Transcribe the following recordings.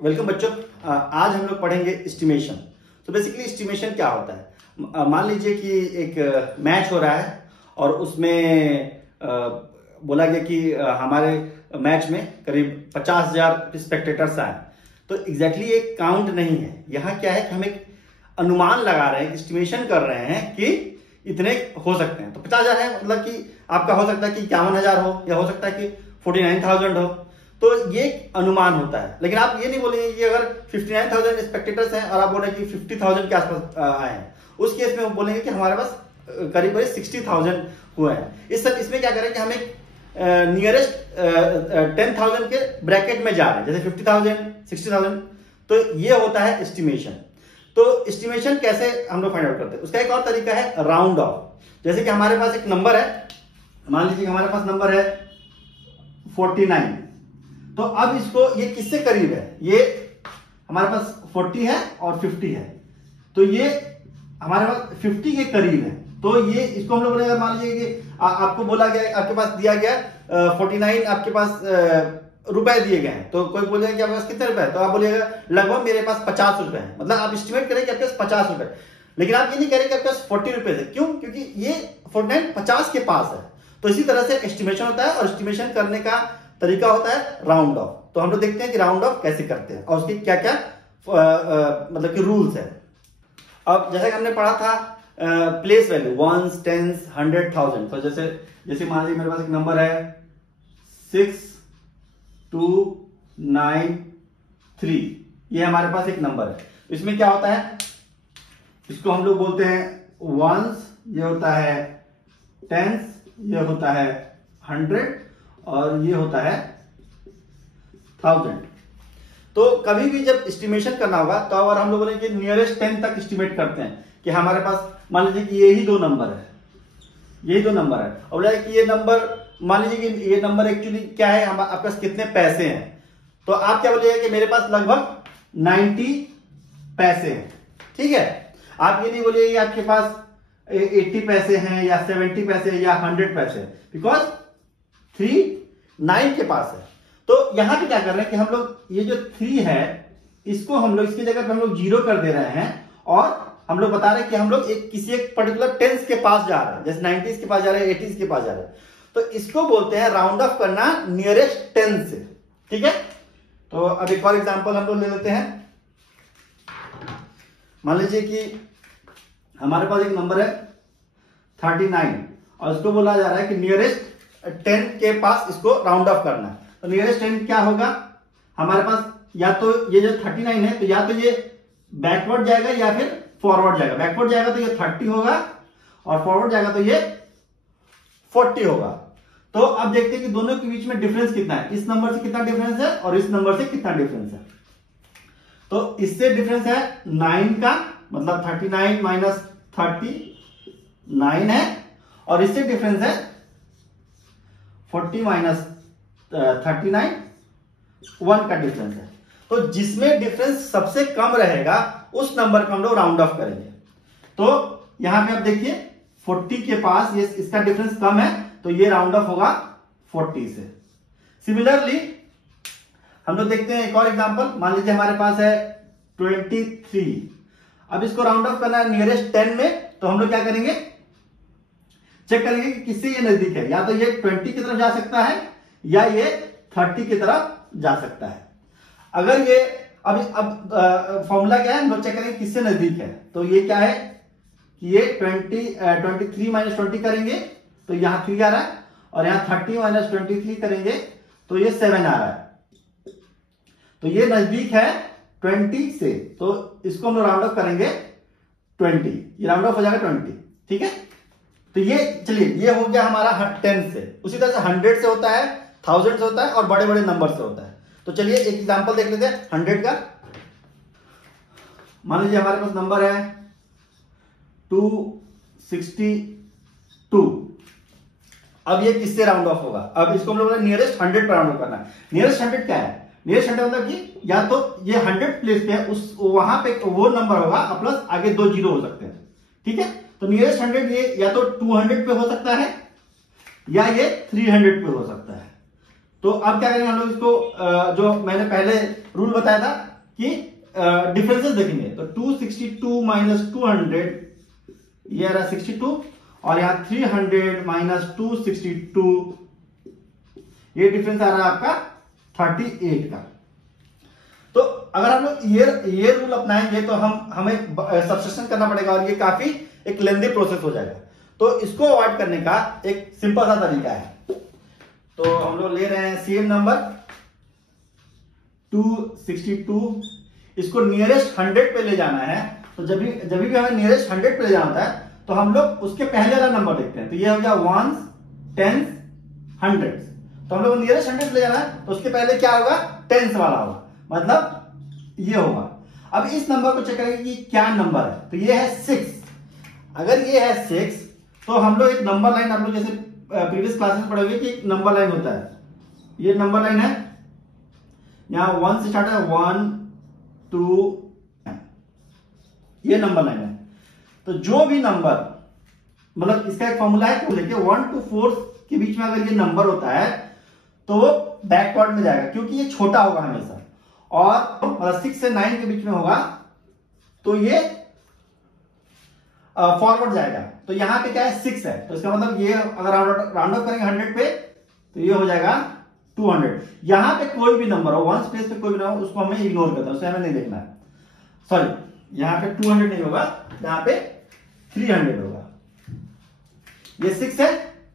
Welcome बच्चों। आज हम लोग पढ़ेंगे एस्टिमेशन। तो बेसिकली एस्टिमेशन क्या होता है। मान लीजिए कि एक मैच हो रहा है और उसमें बोला गया कि हमारे मैच में करीब 50,000 स्पेक्टेटर्स आए। तो एग्जैक्टली एक काउंट नहीं है। यहाँ क्या है कि हम एक अनुमान लगा रहे हैं, एस्टिमेशन कर रहे हैं कि इतने हो सकते हैं। तो 50,000 है, मतलब कि आपका हो सकता है कि 51,000 हो, या हो सकता है कि 49,000 हो। तो ये अनुमान होता है। लेकिन आप ये नहीं बोलेंगे कि अगर 59,000 स्पेक्टेटर्स हैं और आप बोल रहे हैं कि 50,000 के आसपास आए हैं, उस केस में हम बोलेंगे कि हमारे पास करीब 60,000 हुए हैं। इसमें क्या करें कि हम एक नियरेस्ट 10,000 के ब्रैकेट में जा रहे हैं, जैसे 50,000, 60,000। तो ये होता है एस्टिमेशन। तो एस्टिमेशन कैसे हम लोग फाइंड आउट करते हैं, उसका एक और तरीका है राउंड ऑफ। जैसे कि हमारे पास एक नंबर है, मान लीजिए हमारे पास नंबर है 49। तो अब इसको ये किससे करीब है, ये हमारे पास 40 है और 50 है। तो ये हमारे पास 50 के करीब है। तो ये इसको हम लोग बोलेंगे, मान लीजिए कि आपको बोला गया, आपके पास दिया गया 49, आपके पास रुपए दिए गए हैं। तो कोई बोलेगा कि आपके पास कितने रुपए है, तो आप बोलिएगा लगभग मेरे पास 50 रुपए है। मतलब आप एस्टिमेट करें कि आपके पास 50 रुपए। लेकिन आप ये नहीं करें कि आपके पास 40 रुपए है। क्यों? क्योंकि ये 49 50 के पास है। तो इसी तरह से एस्टिमेशन होता है, और एस्टिमेशन करने का तरीका होता है राउंड ऑफ। तो हम लोग देखते हैं कि राउंड ऑफ कैसे करते हैं और उसके क्या क्या मतलब कि रूल्स है। अब जैसा कि हमने पढ़ा था प्लेस वैल्यू, वंस, टेंस, 100, 1000। तो जैसे मान लीजिए मेरे पास एक नंबर है 6293। ये हमारे पास एक नंबर है। इसमें क्या होता है, इसको हम लोग बोलते हैं वंस, ये होता है टेंस, ये होता है 100 और ये होता है 1000। तो कभी भी जब एस्टिमेशन करना होगा, तो अगर हम लोग बोलेंगे नियरेस्ट 10 तक एस्टिमेट करते हैं कि हमारे पास मान लीजिए कि यही दो नंबर है, यही दो नंबर है, और बोला कि ये नंबर, मान लीजिए कि ये नंबर एक्चुअली क्या है, आपके पास कितने पैसे हैं। तो आप क्या बोलिएगा कि मेरे पास लगभग 90 पैसे हैं। ठीक है, आप ये नहीं बोलिए कि आपके पास 80 पैसे हैं या 70 पैसे हैं या 100 पैसे, बिकॉज 9 के पास है। तो यहां पे क्या कर रहे हैं कि हम लोग ये जो 3 है, इसको हम लोग इसकी जगह पे हम लोग 0 कर दे रहे हैं, और हम लोग बता रहे हैं कि हम लोग किसी एक पर्टिकुलर टेंस के पास जा रहे हैं, जैसे 90s के पास जा रहे हैं, 80s के पास जा रहे हैं। तो इसको बोलते हैं राउंड ऑफ करना नियरेस्ट 10 से। ठीक है, तो अब एक और एग्जांपल हम लोग ले लेते हैं। मान लीजिए कि हमारे पास एक नंबर है 39 और इसको बोला जा रहा है कि नियरेस्ट 10 के पास इसको राउंड ऑफ करना है। तो नियरेस्ट 10 क्या होगा हमारे पास, या तो ये जो 39 है, तो या तो ये बैकवर्ड जाएगा या फिर फॉरवर्ड जाएगा। बैकवर्ड जाएगा तो ये 30 होगा, और फॉरवर्ड जाएगा तो ये 40 होगा। तो अब देखते हैं कि दोनों के बीच में डिफरेंस कितना है, इस नंबर से कितना डिफरेंस है और इस नंबर से कितना डिफरेंस है। तो इससे डिफरेंस है 9 का, मतलब 39 माइनस 39 है, और इससे डिफरेंस है 40 माइनस 39, 1 का डिफरेंस है। तो जिसमें डिफरेंस सबसे कम रहेगा उस नंबर को हम लोग राउंड ऑफ करेंगे। तो यहां पे आप देखिए 40 के पास ये इसका डिफरेंस कम है, तो ये राउंड ऑफ होगा 40 से। सिमिलरली हम लोग देखते हैं एक और एग्जांपल। मान लीजिए हमारे पास है 23। अब इसको राउंड ऑफ करना है नियरेस्ट 10 में, तो हम लोग क्या करेंगे, चेक करेंगे कि किससे ये नजदीक है। या तो ये 20 की तरफ जा सकता है या ये 30 की तरफ जा सकता है। अगर ये अब फॉर्मूला क्या है, हम लोग चेक करेंगे किससे नजदीक है। तो ये क्या है कि ये 23 माइनस 20 करेंगे तो यहां 3 आ रहा है, और यहां 30 माइनस 23 करेंगे तो ये 7 आ रहा है। तो ये नजदीक है 20 से, तो इसको हम लोग राउंड ऑफ करेंगे 20, ये राउंड ऑफ हो जाएगा 20। ठीक है, तो ये चलिए ये हो गया हमारा 10 से। उसी तरह से 100 से होता है, 1000 से होता है, और बड़े बड़े नंबर से होता है। तो चलिए एक एग्जांपल देख लेते हैं 100 का। मान लीजिए हमारे पास नंबर है 262। अब ये किससे राउंड ऑफ होगा, अब इसको हम लोग नियरेस्ट 100 पर राउंड ऑफ करना है। नियरेस्ट 100 क्या है, नियरेस्ट 100 मतलब कि या तो ये 100 प्लेस पे उस वहां पे वो नंबर होगा और प्लस आगे 2 जीरो हो सकते हैं। ठीक है, तो नियरेस्ट 100 ये या तो 200 पे हो सकता है या ये 300 पे हो सकता है। तो अब क्या करेंगे हम लोग, इसको जो मैंने पहले रूल बताया था कि डिफरेंसेस देखेंगे तो 262 माइनस 200 ये आ रहा 62 और यहाँ 300 माइनस 262 ये डिफरेंस आ रहा है आपका 38 का। तो अगर हम लोग ये रूल अपनाएंगे तो हमें सब्सट्रैक्शन करना पड़ेगा और ये काफी एक लेंदी प्रोसेस हो जाएगा। तो इसको अवॉइड करने का एक सिंपल सा तरीका है। तो हम लोग ले रहे हैं सेम नंबर 262, इसको नियरेस्ट 100 पे ले जाना है। तो जब भी हमें नियरेस्ट 100 पे ले जाना होता है तो हम लोग उसके पहले वाला नंबर देखते हैं। तो ये हो गया 1s, 10s, 100s। तो हम लोग नियरेस्ट 100 पे ले जाना है तो उसके पहले क्या होगा, 10s वाला होगा, मतलब ये होगा। अब इस नंबर को चेक करेंगे कि क्या नंबर है। तो ये है 6। अगर ये है 6 तो हम लोग एक नंबर लाइन, आप लोग जैसे प्रीवियस क्लासेस पढ़ोगे कि एक नंबर लाइन होता है, ये नंबर लाइन है, यहां 1 से स्टार्ट है 1 2, ये नंबर लाइन है। तो जो भी नंबर, मतलब इसका एक फॉर्मूला है कि देखिए 1 to 4 के बीच में अगर ये नंबर होता है तो वो बैकवर्ड में जाएगा क्योंकि ये छोटा होगा हमेशा, और मतलब 6 से 9 के बीच में होगा तो ये फॉरवर्ड जाएगा। तो यहां पे क्या है 6 है, तो इसका मतलब ये अगर राउंड अप करेंगे 100 पे तो ये हो जाएगा 200। यहां पे कोई भी नंबर हो, वन स्पेस पे कोई भी नंबर हो, उसको हमें इग्नोर करना है, उसे हमें नहीं देखना है। सॉरी, यहां पे 200 नहीं होगा, यहां पे 300 होगा। ये 6 है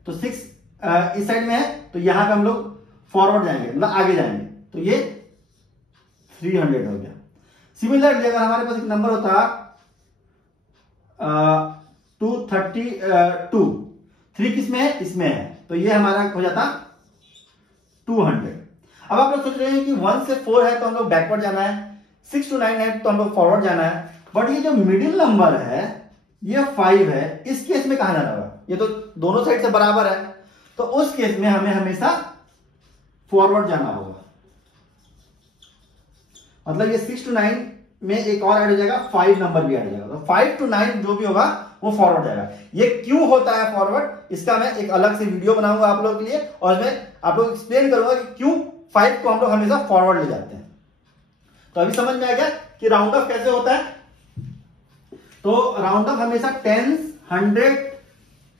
तो 6 इस साइड में है तो यहां पे हम लोग फॉरवर्ड जाएंगे, मतलब आगे जाएंगे, तो ये 300 हो गया। सिमिलरली अगर हमारे पास एक नंबर होता 232, 3 किसमें है, इसमें है, तो ये हमारा हो जाता 200। अब आप लोग सोच रहे हैं कि 1 से 4 है तो हम लोग बैकवर्ड जाना है, 6 to 9 है तो हम लोग फॉरवर्ड जाना है, बट ये जो मिडिल नंबर है ये 5 है, इस केस में कहां जाना होगा, ये तो दोनों साइड से बराबर है, तो उस केस में हमें हमेशा फॉरवर्ड जाना होगा। मतलब ये 6 to 9 में एक और ऐड हो जाएगा, 5 नंबर भी ऐड हो जाएगा, तो 5 to 9 जो भी होगा वो फॉरवर्ड जाएगा। ये क्यों होता है फॉरवर्ड, इसका मैं एक अलग से वीडियो बनाऊंगा आप लोगों के लिए, और मैं आप लोग एक्सप्लेन करूंगा कि क्यों 5 को हम लोग हमेशा फॉरवर्ड ले जाते हैं। तो अभी समझ में आ गया कि राउंड ऑफ कैसे होता है। तो राउंड ऑफ हमेशा 10, 100,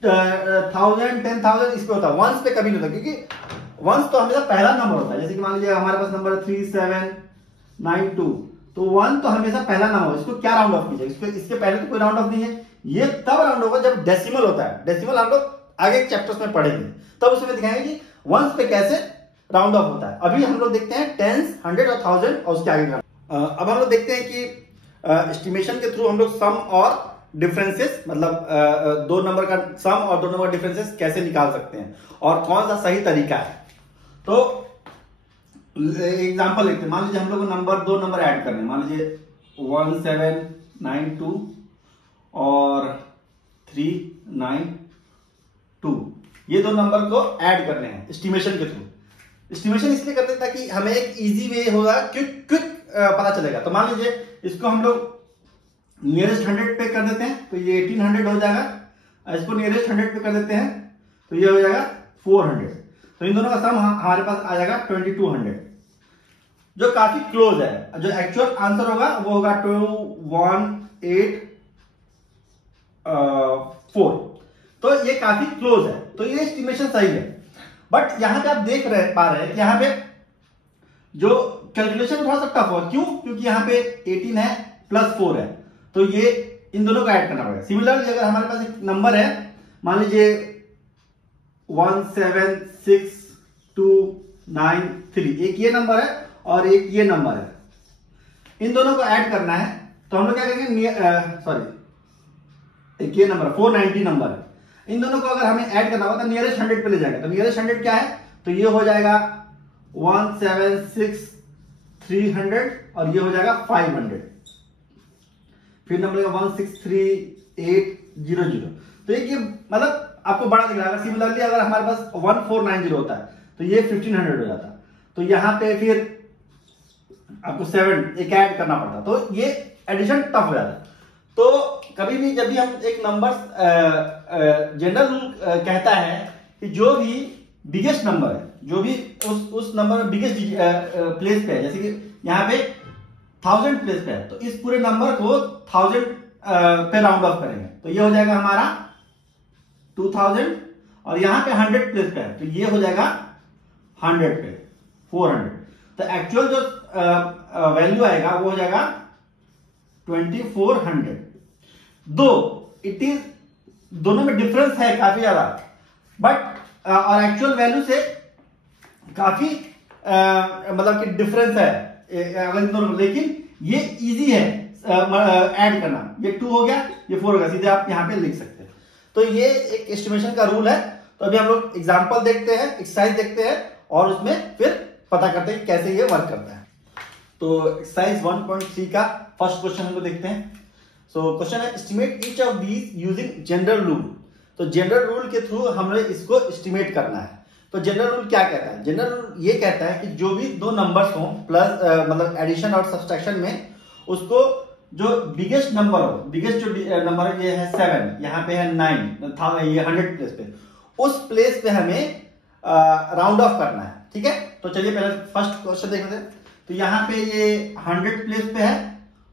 1000, 10,000 इस पे होता है, वंस पे कभी नहीं होता, क्योंकि वंस तो हमेशा पहला नंबर होता है। जैसे कि मान लीजिए हमारे पास नंबर है 3792, तो 1 तो हमेशा पहला नंबर है, इसको क्या राउंड ऑफ कीजिए, इसके पहले तो कोई राउंड ऑफ नहीं है। ये तब राउंड होगा जब डेसिमल होता है, डेसिमल हम लोग आगे चैप्टर्स में पढ़ेंगे, तब उसमें दिखाएंगे कि वंस पे कैसे राउंड ऑफ होता है। अभी हम लोग देखते हैं 10, 100 और 1000 और उसके आगे का। अब हम लोग देखते हैं कि एस्टिमेशन के थ्रू हम लोग सम और डिफरेंसेस, मतलब दो नंबर का सम और दो नंबर डिफरेंसेस कैसे निकाल सकते हैं और कौन सा सही तरीका है। तो एग्जांपल लेते हैं, मान लीजिए हम लोग दो नंबर ऐड करने, मान लीजिए 1792 और 392, ये दो नंबर को ऐड करने हैं एस्टिमेशन के थ्रू। एस्टिमेशन इसलिए करते हैं ताकि हमें एक इजी वे होगा, क्विक पता चलेगा। तो मान लीजिए इसको हम लोग नियरेस्ट 100 पे कर देते हैं तो ये 1800 हो जाएगा, इसको नियरेस्ट 100 पे कर देते हैं तो ये हो जाएगा 400। तो इन दोनों का सम हमारे पास आ जाएगा 2200, जो काफी क्लोज है। जो एक्चुअल आंसर होगा वो होगा 2184। तो ये काफी क्लोज है, तो ये एस्टिमेशन सही है। बट यहां पे आप देख पा रहे हैं कि यहां पे जो कैलकुलेशन थोड़ा सा टफ होगा, क्यों, क्योंकि यहां पे 18 है प्लस 4 है, तो ये इन दोनों को ऐड करना पड़ेगा। सिमिलरली अगर हमारे पास एक नंबर है, मान लीजिए 1762993, एक ये नंबर है और एक ये नंबर है, इन दोनों को ऐड करना है। तो हम लोग क्या करेंगे, एक ये नंबर 490 नंबर है, इन दोनों को अगर हमें ऐड करना होगा तो नियरेस्ट 100 पे ले जाएंगे। तो नियरेस्ट 100 क्या है, तो ये हो जाएगा 176,300 और ये हो जाएगा 500, फिर नंबर 163,800। तो ये मतलब आपको बड़ा दिख रहा है। सिमिलरली अगर हमारे पास 1490 होता है तो ये 1500 हो जाता, तो यहां पे फिर आपको 7 एक ऐड करना पड़ता, तो ये एडिशन टफ हो जाता। तो कभी भी जब भी हम एक नंबर जनरल रूल कहता है कि जो भी बिगेस्ट नंबर है, जो भी उस नंबर में बिगेस्ट प्लेस पे है, जैसे कि यहाँ पे 1000 प्लेस पे है, तो इस पूरे नंबर को 1000 पे राउंड ऑफ करेंगे, तो ये हो जाएगा हमारा 2000, और यहां पे 100 प्लेस पे है, तो ये हो जाएगा 100 पे 400। तो एक्चुअल जो वैल्यू आएगा वो हो जाएगा 2400। दो इट इज दोनों में डिफरेंस है काफी ज्यादा, बट और एक्चुअल वैल्यू से काफी मतलब कि डिफरेंस है अगर दोनों, लेकिन ये इजी है ऐड करना। ये 2 हो गया, ये 4 हो गया, सीधे आप यहाँ पे लिख सकते हैं। तो ये एक एस्टिमेशन का रूल है। तो अभी हम लोग एग्जांपल देखते हैं, एक्सरसाइज देखते हैं, और उसमें फिर पता करते हैं कैसे ये वर्क करता है। तो एक्सरसाइज 1.3 का फर्स्ट क्वेश्चन हम लोग देखते हैं। सो क्वेश्चन है estimate each of these using general rule. तो जनरल रूल के थ्रू हमें इसको एस्टिमेट करना है। तो जनरल रूल क्या कहता है? जनरल रूल ये कहता है कि जो भी दो नंबर्स हो प्लस मतलब एडिशन और सब्सट्रैक्शन में, उसको जो बिगेस्ट नंबर हो, बिगेस्ट जो नंबर ये है 7, यहाँ पे है 9 था, ये 100 प्लेस पे, उस प्लेस पे हमें राउंड ऑफ करना है। ठीक है, तो चलिए पहले फर्स्ट क्वेश्चन देखते हैं। तो यहाँ पे ये 100 प्लेस पे है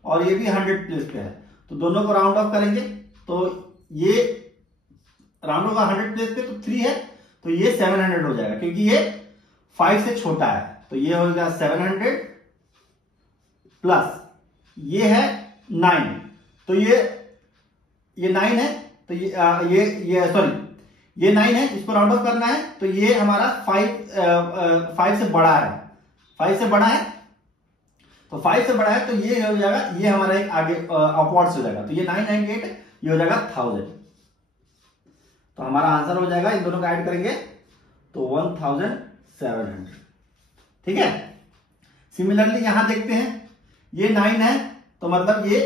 और ये भी 100 प्लेस पे है, तो दोनों को राउंड ऑफ करेंगे। तो ये राउंड होगा 100 प्लेस पे, तो 3 है, तो ये 700 हो जाएगा क्योंकि ये 5 से छोटा है। तो ये होगा 700 प्लस ये है 9, तो ये 9 है, तो ये सॉरी ये 9 है, इसको राउंड ऑफ करना है। तो ये हमारा 5 से बड़ा है, 5 से बड़ा है, तो 5 से बड़ा है, तो ये हो जाएगा, ये हमारा एक आगे अपवर्ड्स हो जाएगा। तो ये 998, ये हो जाएगा 1000। तो हमारा आंसर हो जाएगा, इन दोनों का ऐड करेंगे तो 1700। ठीक है, सिमिलरली यहां देखते हैं, ये 9 है, तो मतलब ये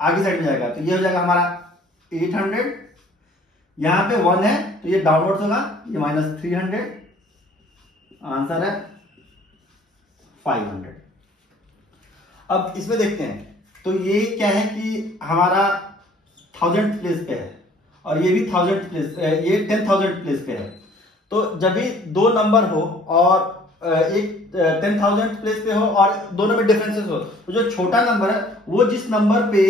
आगे साइड में जाएगा, तो ये हो जाएगा हमारा 800। यहां पे 1 है, तो ये डाउनवर्ड्स होगा, ये -300। आंसर है 500। अब इसमें देखते हैं, तो ये क्या है कि हमारा 1000 प्लेस पे है और ये भी 1000 प्लेस, ये 10,000 प्लेस पे है। तो जब भी दो नंबर हो और एक 10,000 प्लेस पे हो और दोनों में डिफरेंसेस हो, तो जो छोटा नंबर है वो जिस नंबर पे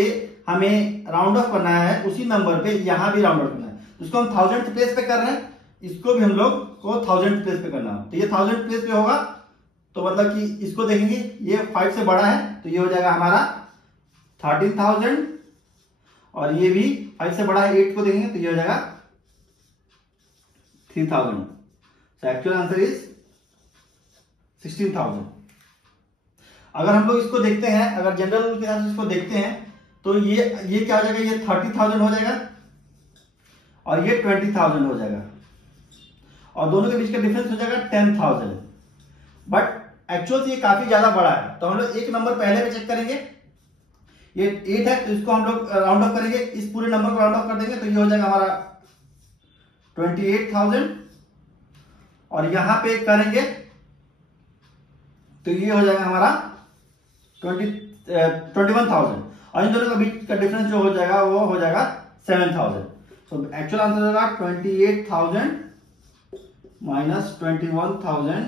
हमें राउंड ऑफ करना है उसी नंबर पे यहां भी राउंड ऑफ करना है। जिसको हम 1000 प्लेस पे कर रहे हैं, इसको भी हम लोग को 1000 प्लेस पे करना है। तो ये 1000 प्लेस पे होगा, तो मतलब कि इसको देखेंगे, ये 5 से बड़ा है, तो ये हो जाएगा हमारा 13,000, और ये भी 5 से बड़ा है, 8 को देखेंगे, तो ये हो जाएगा 3000। So actual answer is 16,000। अगर हम लोग इसको देखते हैं, अगर जनरल रूल के हिसाब से इसको देखते हैं, तो ये क्या हो जाएगा, ये 30,000 हो जाएगा और ये 20,000 हो जाएगा, और दोनों के बीच का डिफरेंस हो जाएगा 10,000। बट एक्चुअल ये काफी ज्यादा बड़ा है, तो हम लोग एक नंबर पहले में चेक करेंगे। ये 8 है, तो इसको हम लोग राउंड ऑफ करेंगे, इस पूरे नंबर को राउंड ऑफ कर देंगे, तो ये हो जाएगा हमारा 28,000, और यहां पे करेंगे तो ये हो जाएगा हमारा 21,000, और इन दोनों के बीच का डिफरेंस जो हो जाएगा वो हो जाएगा 7,000। सो एक्चुअल आंसर होगा 28,000 माइनस 21,000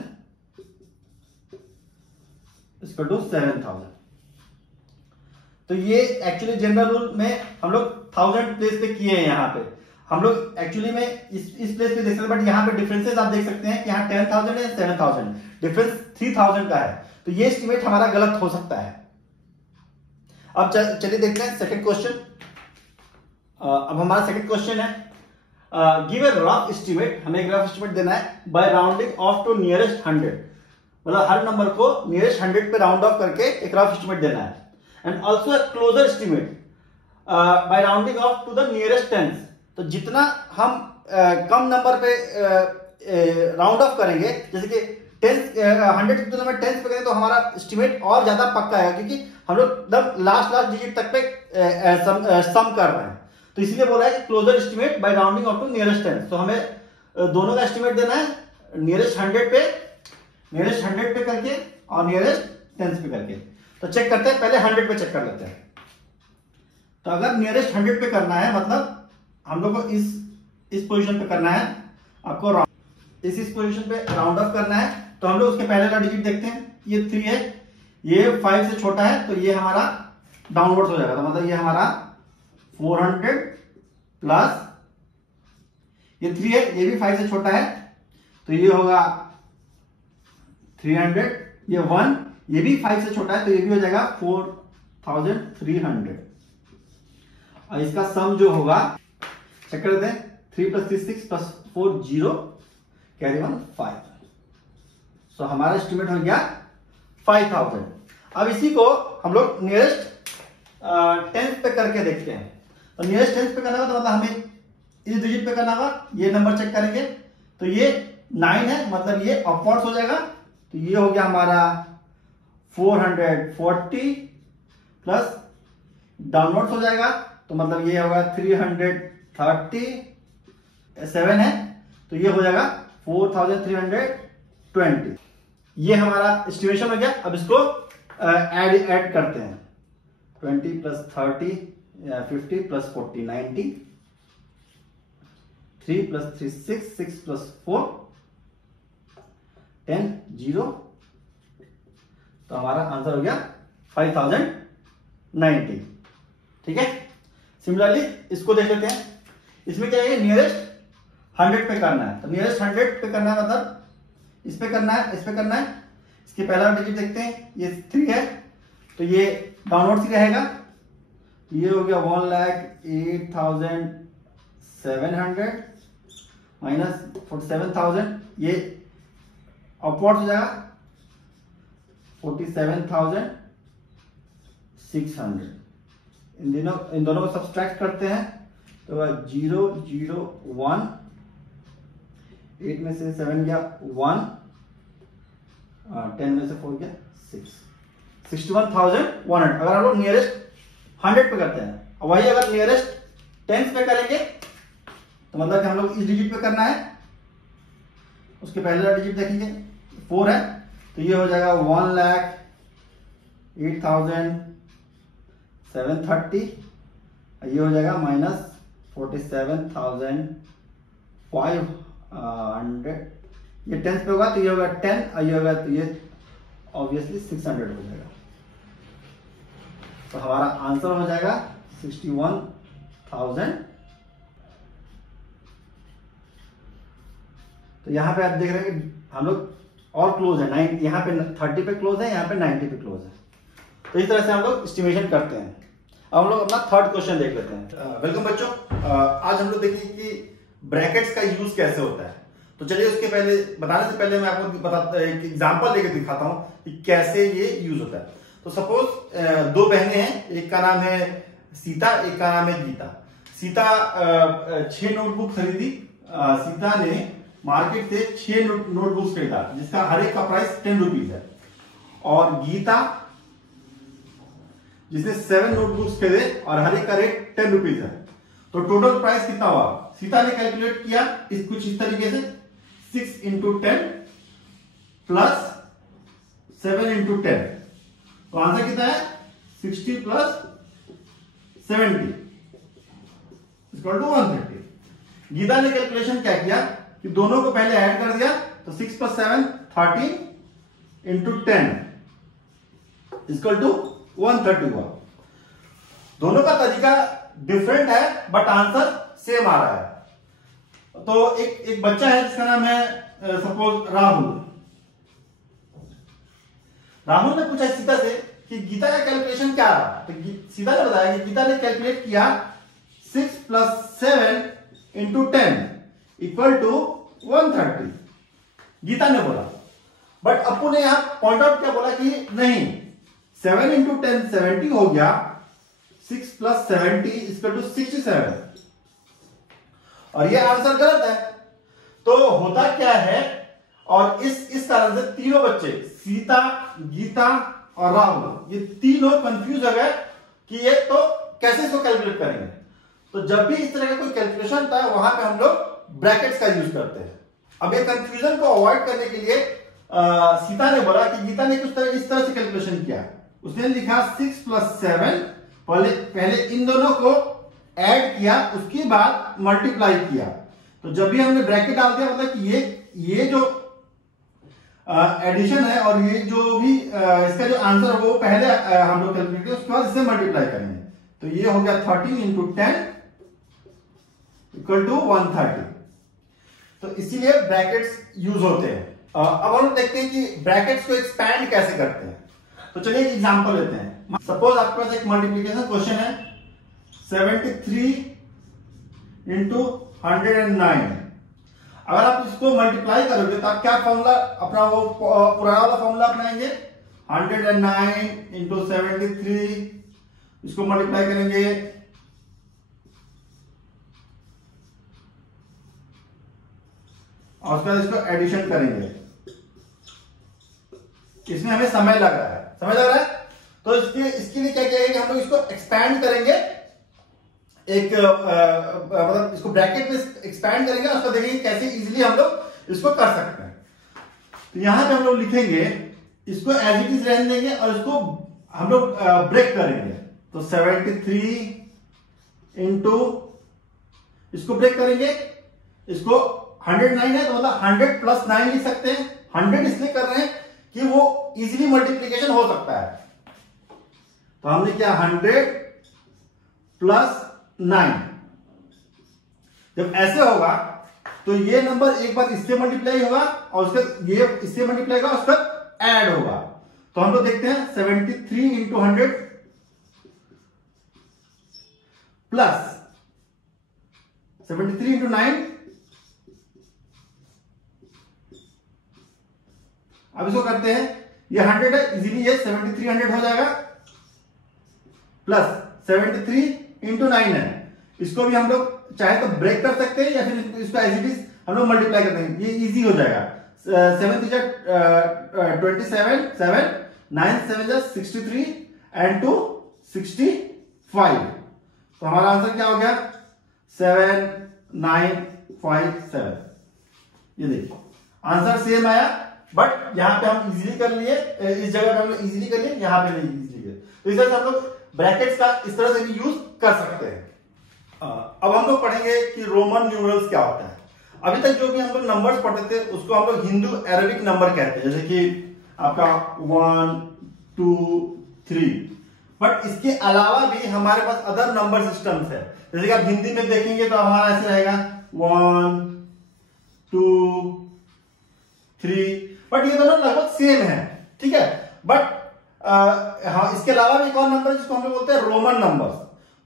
इसको टू 7,000। तो ये एक्चुअली जनरल रूल में हम लोग 1000 प्लेस पे किए हैं। यहाँ पे हम लोग एक्चुअली में इस प्लेस पे देख सकते हैं, बट यहाँ पे डिफरेंसेस आप देख सकते हैं कि यहाँ 10,000 है, 7,000, डिफरेंस 3,000 का है, तो ये एस्टिमेट हमारा गलत हो सकता है। अब चलिए देखते हैं सेकंड क्वेश्चन। अब हमारा सेकंड क्वेश्चन है, गिव ए रफ एस्टिमेट, हमें एक रफ एस्टिमेट देना है by rounding off to nearest 100, मतलब हर नंबर को नियरेस्ट 100 पे राउंड ऑफ करके एक रफ एस्टिमेट देना है। And also a closer estimate by rounding off to the nearest tens, तो जितना हम कम नंबर पे राउंड ऑफ करेंगे, जैसे कि 100 की तुलना में 10 पे करें, तो हमारा एस्टिमेट और ज्यादा पक्का है, क्योंकि हम लोग एकदम लास्ट डिजिट तक पे सम कर रहे हैं। तो इसीलिए बोला है कि closer estimate by rounding off to nearest tens. तो हमें दोनों का एस्टिमेट देना है, नियरेस्ट 100 पे करके और नियरेस्ट 10 पे करके। तो चेक करते हैं, पहले 100 पे चेक कर लेते हैं। तो अगर नियरेस्ट 100 पे करना है, मतलब हम लोग को इस पोजीशन पे करना है, आपको इस पोजीशन पे राउंड ऑफ करना है। तो हम लोग उसके पहले का डिजिट देखते हैं, ये 3 है, ये 5 से छोटा है तो ये हमारा डाउनवर्ड हो जाएगा, तो मतलब ये हमारा 400 प्लस ये 3 है, ये भी 5 से छोटा है तो ये होगा 300, ये 1, ये भी 5 से छोटा है तो ये भी हो जाएगा 4300। और इसका सम जो होगा चेक कर देते हैं, 3 + 3 6 + 4 0 कैरी 1 5। सो हमारा एस्टिमेट हो गया 5000। अब इसी को हम लोग नियरेस्ट टेंथ पे करके देखते हैं। तो नियरेस्ट टेंथ पे करना होगा तो मतलब हमें इस डिजिट पे करना होगा, ये नंबर चेक करेंगे तो ये 9 है, मतलब ये अपवर्ड्स हो जाएगा, तो ये हो गया हमारा 440 प्लस डाउनवर्ड्स हो जाएगा तो मतलब ये होगा 337 है तो ये हो जाएगा 4320। ये हमारा एस्टिमेशन हो गया। अब इसको ऐड करते हैं, 20 + 30 50 + 40 90, 3 + 3 6 6 + 4 10 0, तो हमारा आंसर हो गया 5090। ठीक है, सिमिलरली इसको देख लेते हैं। इसमें क्या है, नियरेस्ट 100 पे करना है, तो नियरेस्ट 100 पे करना है मतलब इस पे करना है, इस पे करना है। इसके पहला डिजिट देखते हैं, ये 3 है तो ये डाउनवर्ड 3 रहेगा, तो ये हो गया 1,08,700 माइनस 47,000, ये अपवर्ड हो जाएगा 47,600। इन दोनों को सब्सट्रैक्ट करते हैं तो 0 0 1, 8 में से 7 गया 1, 10 में से 4 गया 6, 61,100। अगर हम लोग नियरेस्ट 100 पे करते हैं, और वही अगर नियरेस्ट 10 पे करेंगे तो मतलब कि हम लोग इस डिजिट पे करना है, उसके पहले डिजिट देखेंगे 4 है तो ये हो जाएगा 1,08,730, ये हो जाएगा माइनस 47,500। ये 10 पे होगा तो ये होगा 10, और ये होगा तो ये ऑब्वियसली 600 हो जाएगा, तो हमारा आंसर हो जाएगा 61,000। तो यहां पे आप देख रहे हैं कि हम लोग और क्लोज है, 9 यहाँ पे 30 पे क्लोज है, यहाँ पे 90 पे क्लोज है। तो इस तरह से हम लोग एस्टिमेशन करते हैं। अब हम लोग अपना थर्ड क्वेश्चन देख लेते हैं। वेलकम बच्चों, आज हम लोग देखेंगे कि ब्रैकेट्स का यूज कैसे होता है। तो चलिए उसके पहले बताने से पहले मैं आपको एक एग्जांपल लेके दिखाता हूं कि कैसे ये यूज होता है। तो सपोज 2 बहनें हैं, एक का नाम है सीता, एक का नाम है गीता। सीता 6 नोटबुक खरीदी, सीता ने मार्केट से 6 नोटबुक्स खरीदा जिसका हर एक का प्राइस 10 रुपीज है, और गीता जिसने 7 नोटबुक्स खरीदे और हर एक का रेट 10 रुपीज है। तो टोटल प्राइस कितना हुआ? सीता ने कैलकुलेट किया कुछ इस तरीके से, 6 × 10 प्लस 7 × 10, तो आंसर कितना है 60 प्लस 70 इक्वल टू 130। गीता ने कैलकुलेशन क्या किया कि दोनों को पहले ऐड कर दिया, तो 6 + 7 13 × 10 इक्वल टू 130 हुआ। दोनों का तरीका डिफरेंट है बट आंसर सेम आ रहा है। तो एक बच्चा है जिसका नाम है सपोज राहुल। राहुल ने पूछा सीता से कि गीता का कैलकुलेशन क्या रहा, तो सीता ने बताया कि गीता ने कैलकुलेट किया 6 + 7 × 10 इक्वल टू 130, गीता ने बोला। बट अप्पू ने यहां पॉइंट आउट क्या बोला कि नहीं, 7 × 10 70 हो गया, 6 + 70 इक्वल टू 67, और ये आंसर गलत है। तो होता क्या है, और इस कारण से तीनों बच्चे सीता, गीता और राहुल, ये तीनों कंफ्यूज हो गए कि ये तो कैसे इसको कैलकुलेट करेंगे। तो जब भी इस तरह का कोई कैलकुलेशन था वहां पे हम लोग ब्रैकेट्स का यूज करते हैं। अब ये कंफ्यूजन को अवॉइड करने के लिए सीता ने बोला कि गीता ने इस तरह से कैलकुलेशन किया, उसने लिखा 6 + 7, पहले इन दोनों को ऐड किया, उसके बाद मल्टीप्लाई किया। तो जब भी हमने ब्रैकेट डाल दिया मतलब कि ये जो एडिशन है और ये जो भी इसका जो आंसर है वो पहले हम लोग कैलकुलेट करेंगे, उसके बाद इससे मल्टीप्लाई करेंगे। तो ये हो गया 13 इंटू 10 इक्वल टू 130। तो इसीलिए ब्रैकेट्स यूज होते हैं। अब हम लोग देखते हैं कि ब्रैकेट्स को एक्सपैंड कैसे करते हैं। तो चलिए एक एग्जांपल लेते हैं। सपोज आपके पास एक मल्टीप्लिकेशन क्वेश्चन है 73 इंटू 109। अगर आप इसको मल्टीप्लाई करोगे तो आप क्या फॉर्मूला अपना, वो पुराना वाला फॉर्मूला अपनाएंगे, 109 इंटू 73, इसको मल्टीप्लाई करेंगे और उसके बाद इसको एडिशन करेंगे। इसमें हमें समय लग रहा है, समझ लग रहा है। तो इसके लिए क्या किया कि हम लोग इसको एक्सपैंड करेंगे, एक मतलब इसको ब्रैकेट में एक्सपैंड करेंगे, उसको देखेंगे कैसे इजीली हम लोग इसको कर सकते हैं। तो यहां पे हम लोग लिखेंगे, इसको एज इट इज रहने देंगे और इसको हम लोग ब्रेक करेंगे। तो 73 इंटू, इसको ब्रेक करेंगे, इसको 109 है तो मतलब 100 प्लस 9 लिख सकते हैं। 100 इसलिए कर रहे हैं कि वो इजीली मल्टीप्लीकेशन हो सकता है। तो हमने क्या 100 प्लस 9, जब ऐसे होगा तो ये नंबर एक बार इससे मल्टीप्लाई होगा और उसके ये इससे मल्टीप्लाई होगा, उसका ऐड होगा। तो हम लोग देखते हैं 73 इंटू 100 प्लस 73 इंटू 9। अब इसको करते हैं, ये 100 है, इजीली ये 7300 हो जाएगा, प्लस 73 इंटू 9 है। इसको भी हम लोग चाहे तो ब्रेक कर सकते हैं या फिर इसको एज इट इज हम लोग मल्टीप्लाई कर देंगे, ये इजी हो जाएगा। 7 27, 7 9 7 63 एंड 2 65। तो हमारा आंसर क्या हो गया 7957। ये देखिए आंसर सेम आया, बट यहां पे हम इजीली कर लिए, इस जगह पे हम लोग इजीली कर लिए, यहां पे नहीं इजीली कर। तो इस तरह से हम लोग ब्रैकेट्स का इस तरह से भी यूज कर सकते हैं। अब हम लोग पढ़ेंगे कि रोमन न्यूमरल्स क्या होता है। अभी तक जो भी हम लोग नंबर्स पढ़ते थे उसको हम लोग हिंदू अरेबिक नंबर कहते हैं, जैसे कि आपका 1 2 3। बट इसके अलावा भी हमारे पास अदर नंबर सिस्टम्स है। जैसे कि आप हिंदी में देखेंगे तो हमारा ऐसे रहेगा 1 2 3, बट ये दोनों लगभग सेम है, ठीक है। बट हाँ, इसके अलावा भी एक और नंबर है जिसको हम लोग बोलते हैं रोमन नंबर्स।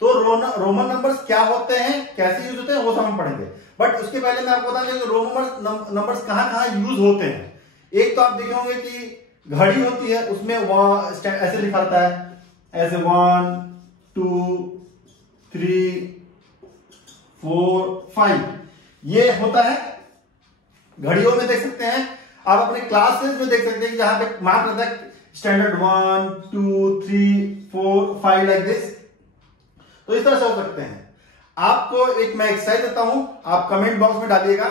तो रोमन नंबर्स क्या होते हैं, कैसे यूज होते हैं, वो सब हम पढ़ेंगे। बट उसके पहले मैं आपको बता दूं कि रोमन नंबर्स कहां कहां यूज होते हैं। एक तो आप देखे होंगे कि घड़ी होती है, उसमें ऐसे लिखा होता है, ऐसे 1 2 3 4 5, ये होता है। घड़ियों में देख सकते हैं, आप अपने क्लासेस में देख सकते हैं कि जहां पे मार्क रहता है स्टैंडर्ड 1 2 3 4 5 लाइक दिस। तो इस तरह से हो सकते हैं। आपको एक मैं एक्सरसाइज देता हूं, आप कमेंट बॉक्स में डालिएगा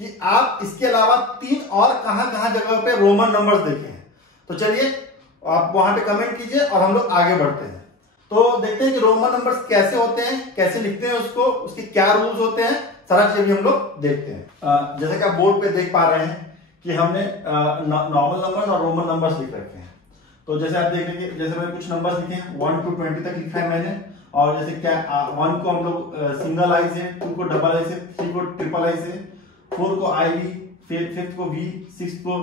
कि आप इसके अलावा 3 और कहां कहां जगह पे रोमन नंबर्स देखे हैं। तो चलिए आप वहां पे कमेंट कीजिए और हम लोग आगे बढ़ते हैं। तो देखते हैं कि रोमन नंबर्स कैसे होते हैं, कैसे लिखते हैं उसको, उसके क्या रूल्स होते हैं, सारा चीज भी हम लोग देखते हैं। जैसे कि आप बोर्ड पे देख पा रहे हैं कि हमने नॉर्मल नंबर्स और रोमन नंबर्स लिख रखे हैं। तो जैसे आप देखेंगे, जैसे मैंने कुछ नंबर्स लिखे हैं 1 to 20 तक लिखा है मैंने। और जैसे क्या 1 को हम लोग सिंगल आई से, 2 को डबल आई से, 3 को ट्रिपल आई से, 4 को आई वी, 5th को वी, 6th को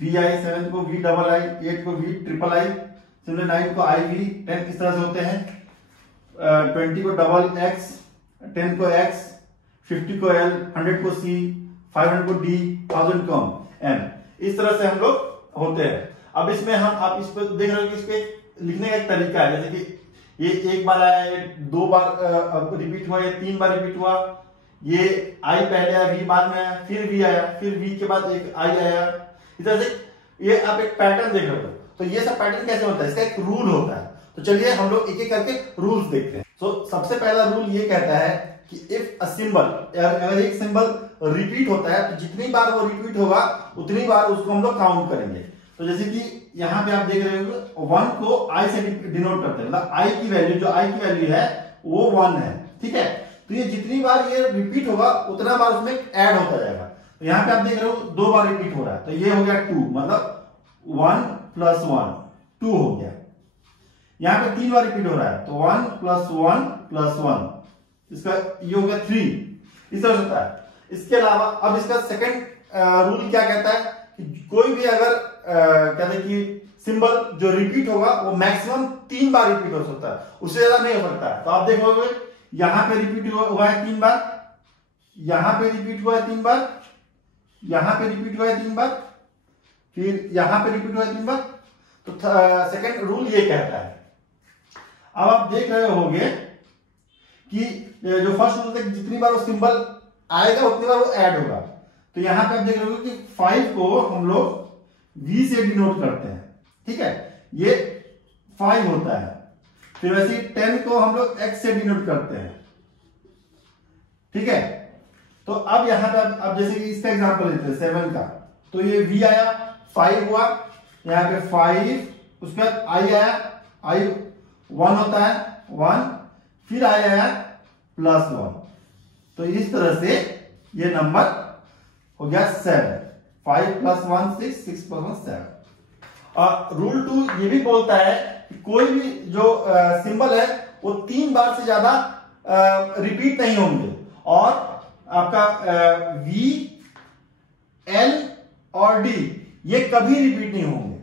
वी आई, 7th को वी डबल आई, 8 को वी ट्रिपल आई, 9 को आई वी, 10 इस तरह से होते हैं। 20 को डबल एक्स, 10 को एक्स, 50 को एल, 100 को सी, 500 को डी, 1000 को एम। इस तरह से हम लोग होते हैं। अब इसमें आप इस पर देख रहे हो कि इसके लिखने का एक तरीका है। जैसे कि ये एक बार आया, ये 2 बार रिपीट हुआ, ये 3 बार रिपीट हुआ, ये आई पहले आया, वी बाद में आया, फिर वी आया, फिर वी के बाद एक आई आया। इस तरह से ये आप एक पैटर्न देख रहे हो। तो ये सब पैटर्न कैसे होता है, इसका एक रूल होता है। तो चलिए हम लोग एक एक करके रूल्स देखते हैं। तो सबसे पहला रूल ये कहता है कि इफ अ सिंबल, अगर एक सिंबल रिपीट होता है तो जितनी बार वो रिपीट होगा उतनी बार उसको हम लोग काउंट करेंगे। तो जैसे कि यहाँ पे आप देख रहे हो 1 को आई से डिनोट करते हैं, मतलब आई की वैल्यू, जो आई की वैल्यू है वो 1 है, ठीक है। तो ये जितनी बार ये रिपीट होगा उतना बार उसमें ऐड होता जाएगा। यहाँ पे आप देख रहे हो 2 बार रिपीट हो रहा है, तो ये हो गया 2, मतलब 1 + 1 2 हो गया। यहाँ पे 3 बार रिपीट हो रहा है, तो 1 + 1 + 1, इसका ये हो गया 3, इस तरह होता है। इसके अलावा अब इसका सेकंड रूल क्या कहता है कि कोई भी अगर कहते हैं कि सिंबल जो रिपीट होगा वो मैक्सिमम 3 बार रिपीट हो सकता है, उससे ज्यादा नहीं हो सकता है। तो आप देखोगे यहां पे रिपीट हुआ है 3 बार, यहां पे रिपीट हुआ है 3 बार, यहां पे रिपीट हुआ है 3 बार, फिर यहां पे रिपीट हुआ है 3 बार। तो सेकंड रूल ये कहता है। अब आप देख रहे होगे कि जो फर्स्ट रूल है जितनी बार वो सिंबल आएगा उतनी बार वो ऐड होगा। तो यहां पे आप देख रहे हो कि 5 को हम लोग V से डिनोट करते हैं, ठीक है, ये 5 होता है। फिर वैसे 10 को हम लोग X से डिनोट करते हैं, ठीक है। तो अब यहां पे अब जैसे कि इसका एग्जांपल लेते हैं 7 का, तो ये V आया, 5 हुआ, यहां पे 5, उसके बाद I आया, I 1 होता है 1, फिर I आया +1, तो इस तरह से ये नंबर हो गया 7। 5 + 1 6, 6 + 1 7। रूल 2 ये भी बोलता है कि कोई भी जो सिंबल है वो 3 बार से ज्यादा रिपीट नहीं होंगे, और आपका V, L और D ये कभी रिपीट नहीं होंगे।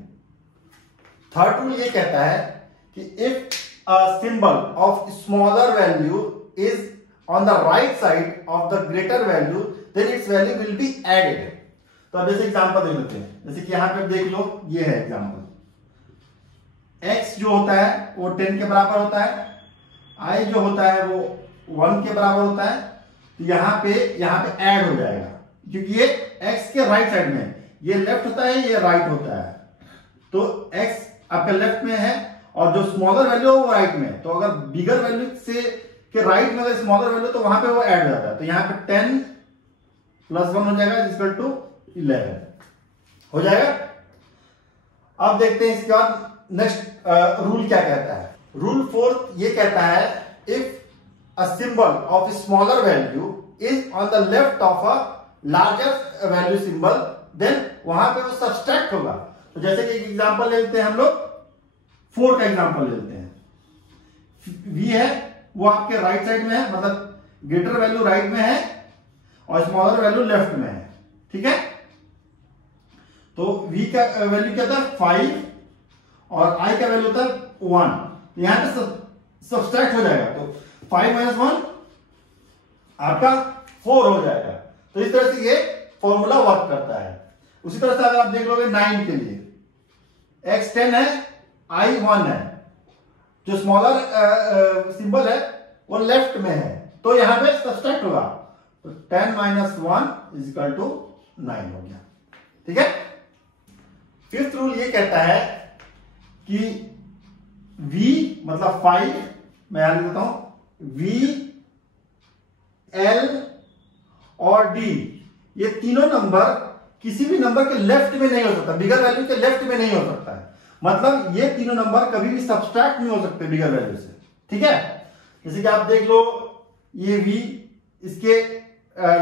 थर्ड रूल ये कहता है कि if a symbol of smaller value is on the right side of the greater value then its value will be added. तो अब जैसे एग्जांपल देख लेते हैं, जैसे कि यहां पे देख लो, ये है एग्जांपल, x जो होता है वो 10 के बराबर होता है, I जो होता है वो 1 के बराबर होता है। तो यहां पे ऐड हो जाएगा, क्योंकि ये x के राइट साइड में, ये लेफ्ट होता है, ये राइट होता है। तो x आपका लेफ्ट में है और जो स्मॉलर वैल्यू है वो राइट में, तो अगर बिगर वैल्यू से के राइट में अगर स्मॉलर वैल्यू तो वहां पे वो ऐड हो जाता है। तो यहाँ पे 10 + 1 हो जाएगा इक्वल टू 11 हो जाएगा। अब देखते हैं इसके बाद नेक्स्ट रूल क्या कहता है। रूल 4 ये कहता है if a symbol of smaller value is on the left of a larger value symbol then वहां पे वो सब्सट्रैक्ट होगा। तो जैसे कि एक एग्जांपल ले लेते हैं हम लोग, 4 का एग्जांपल ले लेते हैं। V है वो आपके राइट साइड में है, मतलब ग्रेटर वैल्यू राइट में है और स्मॉलर वैल्यू लेफ्ट में है, ठीक है। तो V का वैल्यू क्या था 5 और I का वैल्यू होता है 1, यहां पे सब्सट्रैक्ट हो जाएगा, तो 5 - 1 आपका 4 हो जाएगा। तो इस तरह से ये फॉर्मूला वर्क करता है। उसी तरह से अगर आप देख लोगे 9 के लिए, X 10 है, I 1 है, जो स्मॉलर सिंबल है वो लेफ्ट में है, तो यहां पे सब्सट्रैक्ट होगा, तो 10 - 1 = 9 हो गया, ठीक है। फिफ्थ रूल ये कहता है कि V मतलब 5, मैं यहां लिख देता हूं, V, L और D ये तीनों नंबर किसी भी नंबर के लेफ्ट में नहीं हो सकता, बिगर वैल्यू के लेफ्ट में नहीं हो सकता है। मतलब ये तीनों नंबर कभी भी सब्सट्रैक्ट नहीं हो सकते बिगर वैल्यू से, ठीक है। जैसे कि आप देख लो, ये V इसके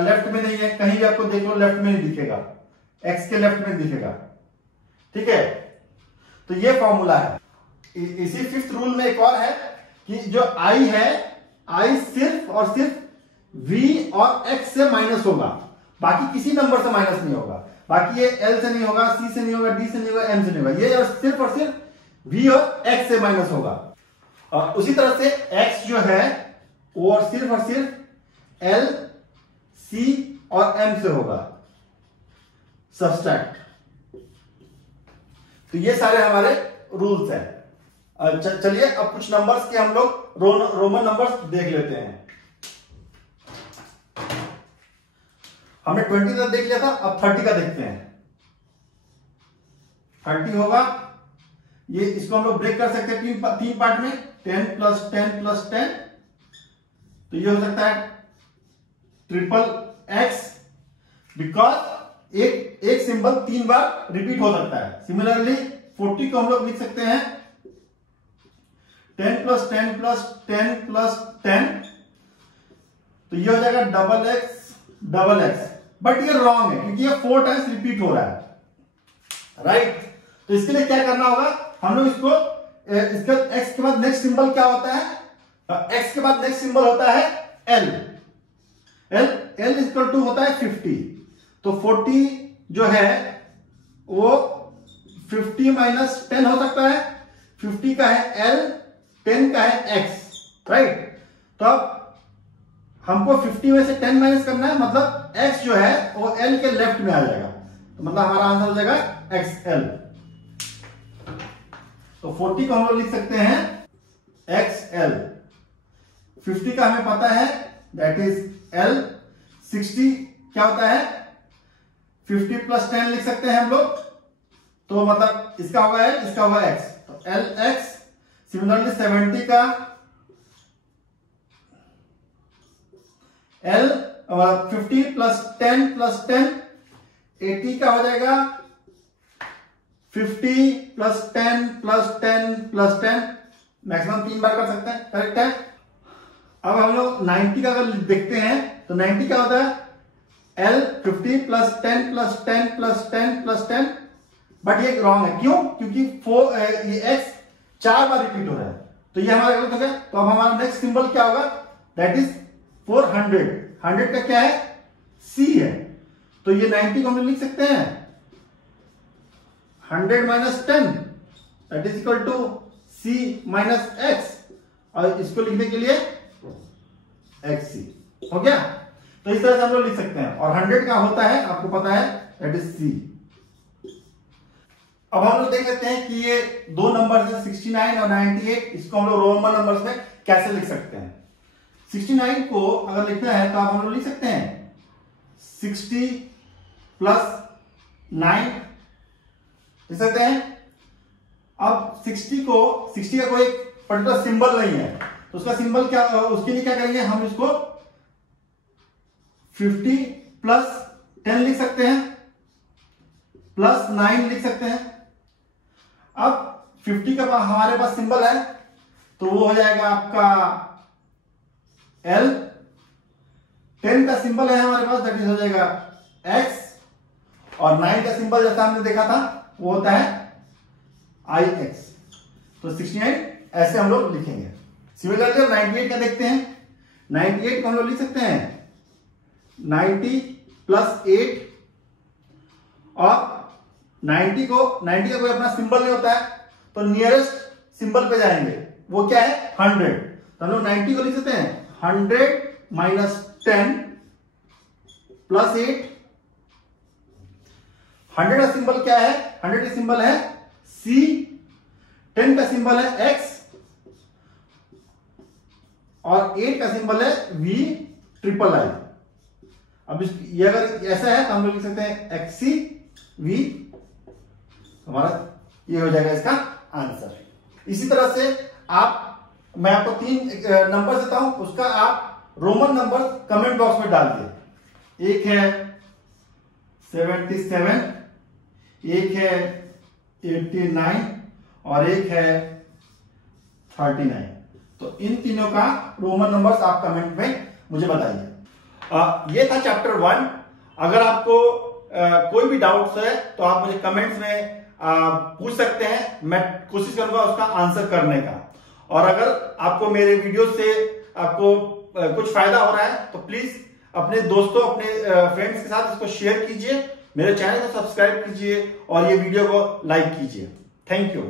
लेफ्ट में नहीं है, कहीं भी आपको देख लो लेफ्ट में नहीं दिखेगा, X के लेफ्ट में दिखेगा, ठीक है। तो ये फॉर्मूला है। इसी फिफ्थ रूल में एक और है कि जो I है, I सिर्फ और सिर्फ V और X से माइनस होगा, बाकी किसी नंबर से माइनस नहीं होगा। बाकी ये L से नहीं होगा, C से नहीं होगा, D से नहीं होगा, M से नहीं होगा, ये सिर्फ और सिर्फ V और X से माइनस होगा। और उसी तरह से X जो है वो और सिर्फ L, C और M से होगा सब्सट्रैक्ट। तो ये सारे हमारे रूल्स हैं। चलिए अब कुछ नंबर्स के हम लोग रोमन नंबर्स देख लेते हैं। हमने 20 तक देख लिया था, अब 30 का देखते हैं। 30 होगा, ये इसको हम लोग ब्रेक कर सकते हैं तीन पार्ट में, 10 + 10 + 10। तो ये हो सकता है XXX, बिकॉज एक सिंबल 3 बार रिपीट हो सकता है। सिमिलरली 40 को हम लोग लिख सकते हैं 10 + 10 + 10 + 10। तो ये हो जाएगा XX XX। बट ये रॉन्ग है क्योंकि ये 4 टाइम्स रिपीट हो रहा है, राइट। तो इसके लिए क्या करना होगा, हम लोग इसको इसका x के बाद नेक्स्ट सिंबल क्या होता है, x के बाद नेक्स्ट सिंबल होता है l, l इक्वल टू होता है 50। तो 40 जो है वो 50 माइनस 10 हो सकता है, 50 का है l, 10 का है x, राइट। तो अब हमको 50 में से 10 माइनस करना है, मतलब x जो है वो l के लेफ्ट में आ जाएगा, तो मतलब हमारा आंसर हो जाएगा xl। तो 40 को हम लोग लिख सकते हैं xl, 50 का हमें पता है दैट इज l, 60 क्या होता है 50 प्लस 10 लिख सकते हैं हम लोग, तो मतलब इसका होगा l, इसका होगा x, तो lx। सिमिलरली 70 का l 50 प्लस 10 प्लस 10, 80 का हो जाएगा 50 प्लस 10 प्लस 10 प्लस 10, मैक्सिमम 3 बार कर सकते हैं, करेक्ट है। अब हम लोग 90 का अगर देखते हैं तो 90 क्या होता है l 50 plus 10 plus 10 plus 10 plus 10, but ये रॉन्ग है, क्यों, क्योंकि ये x 4 बार रिपीट हो रहा है, तो ये हमारा गलत हो गया। तो अब हमारा नेक्स्ट सिंबल क्या होगा, दैट इज 400, 100 का क्या है c है, तो ये 90 को हम लिख सकते हैं 100 minus 10 that is equal to c minus x, और इसको लिखने के लिए xc हो गया। तो इस तरह से हम लोग लिख सकते हैं, और 100 का होता है आपको पता है दैट इज c। अब हम लोग देख लेते हैं कि ये दो नंबर है 69 और 98, इसको हम लोग रोमन नंबर्स में कैसे लिख सकते हैं। 69 को अगर लिखना है तो आप हम लोग लिख सकते हैं 60 प्लस 9 लिख सकते हैं। अब 60 का कोई पर्टिकुलर सिंबल नहीं है, तो उसका सिंबल क्या, उसके लिए क्या करेंगे, हम इसको 50 प्लस 10 लिख सकते हैं, प्लस 9 लिख सकते हैं। अब 50 का हमारे पास सिंबल है तो वो हो जाएगा आपका L, 10 का सिंबल है हमारे पास दैट इज हो जाएगा X, और 9 का सिंबल जैसा हमने देखा था वो होता है IX। तो 69 ऐसे हम लोग लिखेंगे। सिमिलरली 98 का देखते हैं, 98 को हम लोग लिख सकते हैं 90 प्लस 8, और 90 का कोई अपना सिंबल नहीं होता है, तो नियरेस्ट सिंबल पे जाएंगे, वो क्या है 100, तो हम लोग 90 को लिख सकते हैं 100 माइनस 10 प्लस 8। 100 का सिंबल क्या है, 100 का सिंबल है C, 10 का सिंबल है X, और 8 का सिंबल है V ट्रिपल I। अब ये अगर ऐसा है तो हम लोग लिख सकते हैं XC V, हमारा ये हो जाएगा इसका आंसर। इसी तरह से मैं आपको 3 नंबर देता हूं, उसका आप रोमन नंबर कमेंट बॉक्स में डाल दिए। एक है 77, एक है 89 और एक है 39। तो इन तीनों का रोमन नंबर्स आप कमेंट में मुझे बताइए। ये था चैप्टर 1। अगर आपको कोई भी डाउट्स है तो आप मुझे कमेंट्स में पूछ सकते हैं, मैं कोशिश करूंगा उसका आंसर करने का। और अगर आपको मेरे वीडियो से आपको कुछ फायदा हो रहा है तो प्लीज अपने दोस्तों, अपने फ्रेंड्स के साथ इसको शेयर कीजिए, मेरे चैनल को सब्सक्राइब कीजिए और ये वीडियो को लाइक कीजिए। Thank you.